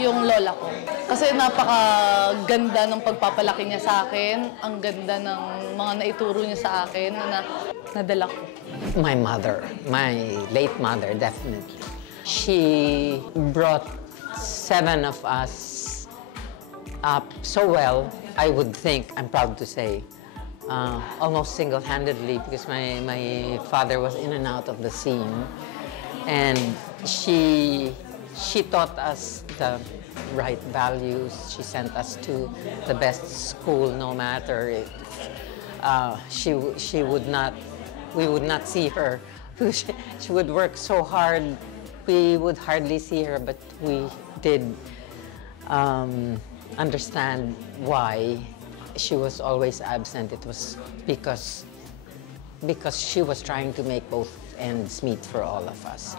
Yung lola ko. Kasi napakaganda ng pagpapalaki niya sa akin. Ang ganda ng mga naituro niya sa akin na nadala ko. My mother, my late mother, definitely. She brought 7 of us up so well, I would think, I'm proud to say, almost single-handedly because my father was in and out of the scene. And she taught us the right values. She sent us to the best school, no matter if she would not, we would not see her. She would work so hard. We would hardly see her, but we did understand why she was always absent. It was because she was trying to make both ends meet for all of us.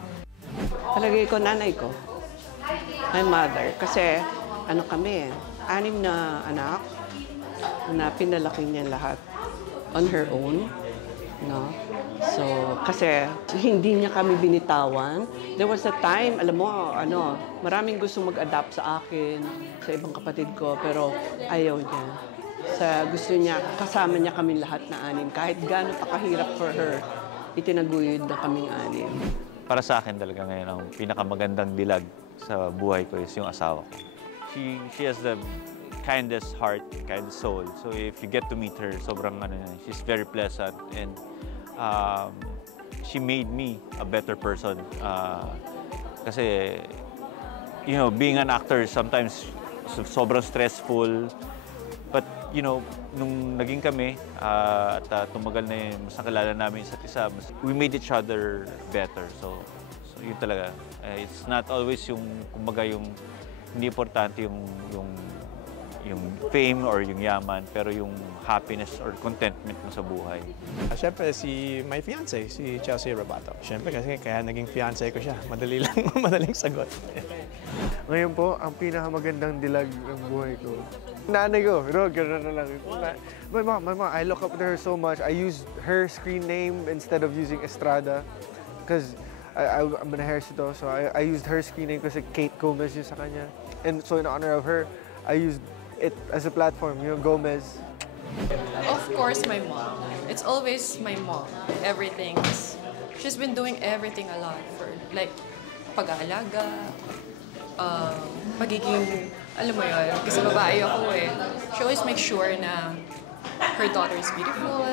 Palagay ko, nanay ko. My mother. Kasi, ano kami, 6 na anak na pinalaki niya lahat on her own. No? So, kasi hindi niya kami binitawan. There was a time, alam mo, maraming gusto mag-adapt sa akin, sa ibang kapatid ko, pero ayaw niya. Gusto niya, kasama niya kami lahat na 6. Kahit gaano pa kahirap for her, itinaguyod na kaming 6. Para sa akin talaga ngayon, ang pinakamagandang dilag sa buhay ko is yung asawa ko. She has the kindest heart, kindest soul. So if you get to meet her, sobrang she's very pleasant and she made me a better person. Kasi, you know, being an actor sometimes sobrang stressful. But, you know, nung naging kami at tumagal na yun, mas nakilala namin isa't isa, we made each other better. So yun talaga. It's not always yung, kumbaga, yung hindi importante yung fame or yung yaman, pero yung happiness or contentment mo sa buhay. Siyempre, my fiancé, si Chelsea Robato. Siyempre, kasi kaya naging fiancé ko siya. Madali lang, madaling sagot. Ngayon po, ang pinakamagandang dilag ng buhay ko. Nanay ko, gano'n na lang. My mom, I look up to her so much. I use her screen name instead of using Estrada. Because I'm an hairstyle, so I used her screen name kasi Kate Gomez yung sa kanya. And so in honor of her, I used it as a platform, you know, Gomez. Of course, my mom. It's always my mom. Everything. She's been doing everything a lot for, like, pag-aalaga, pagiging, alam mo yun, kasi babae ako eh. She always makes sure na her daughter is beautiful,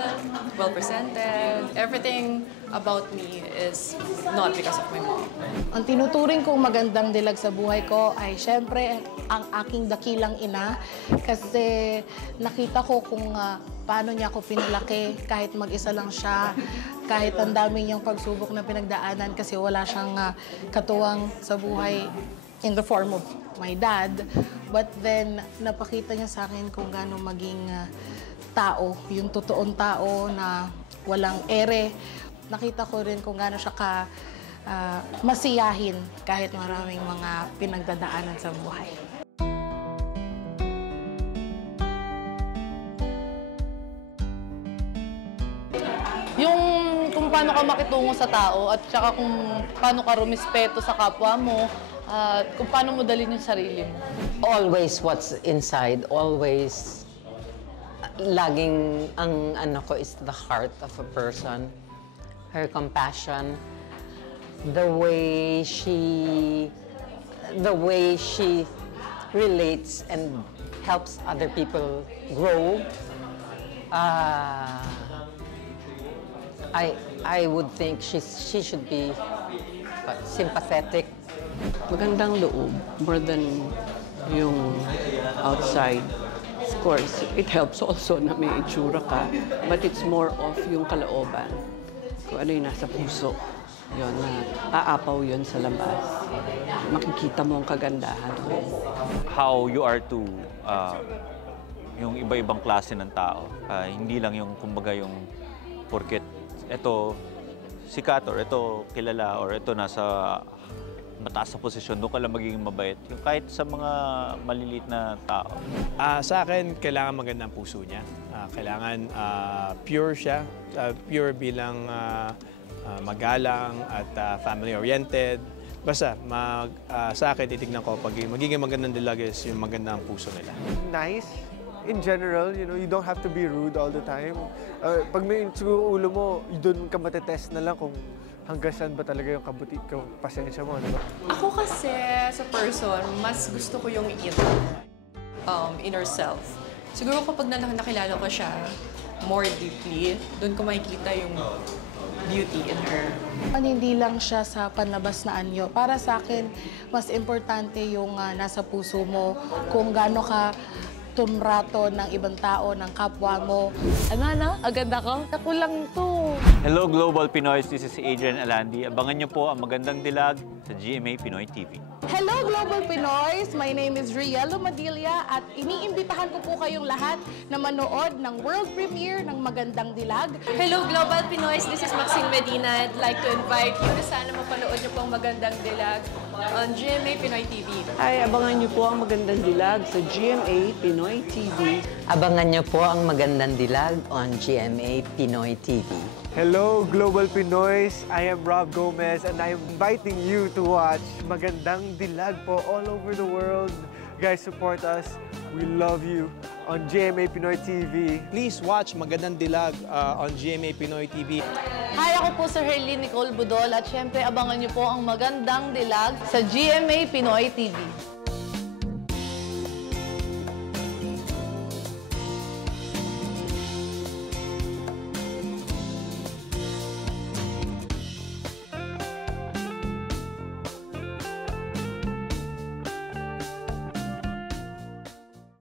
well-presented. Everything about me is not because of my mom. Ang tinuturing kong magandang dilag sa buhay ko ay syempre ang aking dakilang ina kasi nakita ko kung paano niya ako pinalaki kahit mag-isa lang siya, kahit ang dami niyang pagsubok na pinagdaanan kasi wala siyang katuwang sa buhay in the form of my dad. But then, napakita niya sa akin kung gaano maging tao, yung totoong tao na walang ere. Nakita ko rin kung gaano siya masiyahin kahit maraming mga pinagdadaanan sa buhay. Yung kung paano ka makitungo sa tao at saka kung paano ka rumispeto sa kapwa mo at kung paano mo dalhin yung sarili mo. Always what's inside, always laging ang ano ko is the heart of a person, her compassion, the way she relates and helps other people grow. I would think she should be sympathetic. Magandang loob, more than yung outside. Of course, it helps also na may itsura ka, but it's more of yung kalooban. Kung ano yung nasa puso, yun, na aapaw yun sa labas. Makikita mo ang kagandahan. How you are to yung iba-ibang klase ng tao. Hindi lang yung, kumbaga, yung porket ito sikat or ito kilala or ito nasa mataas sa posisyon, doon ka lang magiging mabait. Yung kahit sa mga maliliit na tao. Sa akin, kailangan magandang puso niya. Kailangan pure siya. Pure bilang magalang at family-oriented. Basta, sa akin, titignan ko pag magiging magandang dilag is yung magandang puso nila. Nice. In general, you know, you don't have to be rude all the time. Pag may siguro ulo mo, doon ka matetest na lang kung hanggang saan ba talaga yung pasensya mo, di ba? Ako kasi, sa person, mas gusto ko yung inner self. Siguro kapag nakilala ko siya more deeply, doon ko makikita yung beauty in her. Hindi lang siya sa panlabas na anyo. Para sa akin, mas importante yung nasa puso mo, kung gaano ka tumrato ng ibang tao, ng kapwa mo. Ano? Agad ako? Ako lang to. Hello Global Pinoys, this is Adrian Alandi. Abangan niyo po ang magandang dilag sa GMA Pinoy TV. Hello Global Pinoys! My name is Rielo Madilla at iniimbitahan ko po kayong lahat na manood ng world premiere ng Magandang Dilag. Hello Global Pinoys, this is Maxine Medina. I'd like to invite you na sana mapanood niyo po ang Magandang Dilag on GMA Pinoy TV. Ay, abangan niyo po ang Magandang Dilag sa GMA Pinoy TV. Abangan niyo po ang magandang dilag on GMA Pinoy TV. Hello, Global Pinoys. I am Rob Gomez and I am inviting you to watch Magandang Dilag po all over the world. Guys, support us. We love you on GMA Pinoy TV. Please watch Magandang Dilag on GMA Pinoy TV. Hi, ako po si Herlyn Nicole Budol at syempre abangan niyo po ang Magandang Dilag sa GMA Pinoy TV.